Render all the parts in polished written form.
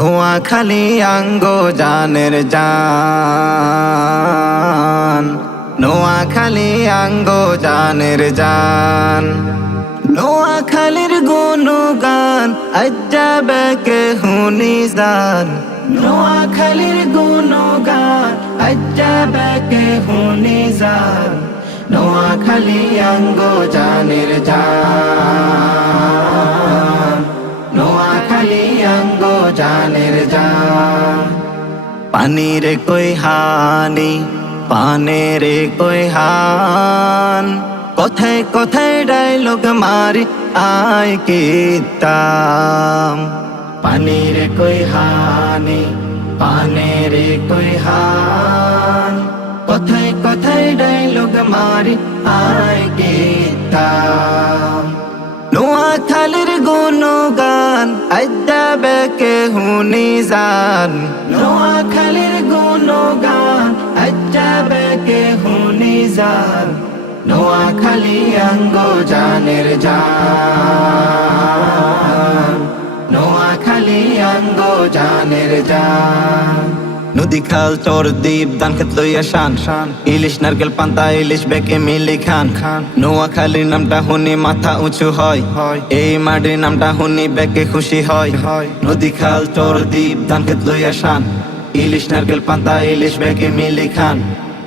নোয়াখালী আঙ্গো জানের জান, নোয়াখালী আঙ্গো জানের জান। নোয়াখালীর গুণগান আজ্জাবে কে হুনি জান, নোয়াখালীর গুণগান আজ্জাবে কে হুনি জান। নোয়াখালী আঙ্গো জানের জান, নোয়াখালী আঙ্গো জানের জান। পানির কই হানি পানের কই হান, কথায় কথায় ডায়লগ মারি আয় কিতাম। পানির কই হানি পানের কই হান, কথায় কথায় ডায়লগ মারি আয় কিতাম। নোয়াখালীর গুণগান আজ্জাবে কে হুনি জান, নোয়াখালীর গুণগান আজ্জাবে কে হুনি জান। নোয়াখালী আঙ্গো জানের জান, নোয়াখালী আঙ্গো জানের জান। নদী খাল চর দ্বীপ ধান খেত লইয়া শান, ইলিশ নারকেল পান্তা ইলিশ বেকে মিলি খান। নোয়াখালীর নামটা হুনি মাথা উঁচু হয়, এই মাটির নামটা হুনি বেকে খুশি হয়। নদী খাল চর দ্বীপ ধান খেত লইয়া শান, ইলিশ নারকেল পান্তা ইলিশ বেকে মিলি খান।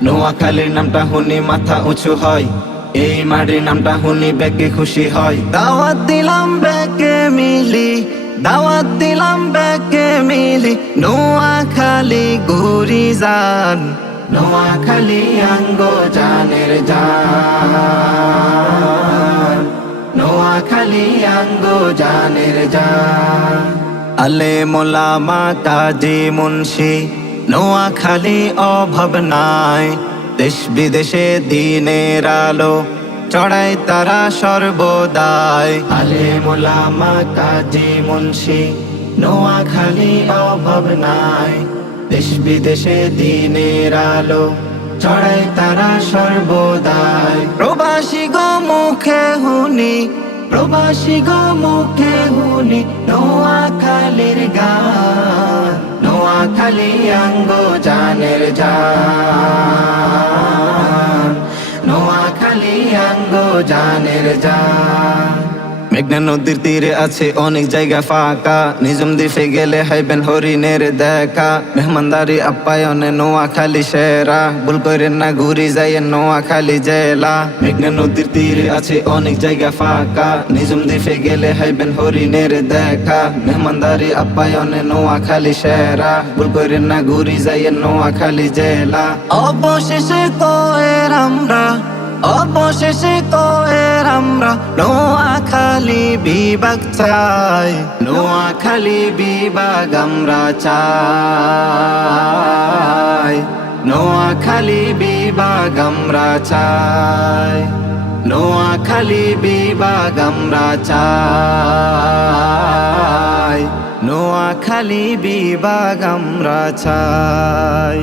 নোয়াখালীর নামটা হুনি মাথা উঁচু হয়, এই মাটির নামটা হুনি বেকে খুশি হয়। দাওয়াত দিলাম বেকে মিলি, দাওয়াত দিলাম বেকে মিলি, নোয়াখালী ঘুরি যান। নোয়াখালী আঙ্গো জানের জান, নোয়াখালী আঙ্গো জানের জান। আলে মোলামা কাজী মুন্সি নোয়াখালী অভাব নাই, দেশ বিদেশে দিনের আলো চড়াই তারা সর্বদাই। আলে মোলামা কাজী মুন্সি নোয়াখালী অভাব নাই, দেশ বিদেশে দিনের আলো চড়াই তারা সর্বদাই। প্রবাসী গো মুখে হুনি, প্রবাসী গো মুখে হুনি নোয়াখালীর গান। নোয়াখালী আঙ্গো জানের জান, নোয়াখালী আঙ্গো জানের জান। মেঘনা নদীর তীরে আছে অনেক জায়গা ফাঁকা, নিজম দ্বীপে গেলে হাইবেন হরিণের দেখা। মেহমানদারি আপ্যায়নে নোয়াখালী সেরা, ভুল করেন না ঘুরি যায় নোয়াখালী জেলা। মেঘনা নদীর তীরে আছে অনেক জায়গা ফাঁকা, নিজম দ্বীপে গেলে হাইবেন হরিণের দেখা। মেহমানদারি আপ্যায়নে নোয়াখালী সেরা, ভুল করেন না ঘুরি যায় নোয়াখালী জেলা। অবশেষে কয়ের আমরা, অবশেষে কয়ের আমরা নোয়াখালী বিভাগ চাই। নোয়াখালী বিভাগ আমরা চাই, নোয়াখালী বিভাগ আমরা চাই। নোয়াখালী বিভাগ আমরা চাই, নোয়াখালী বিভাগ আমরা চাই।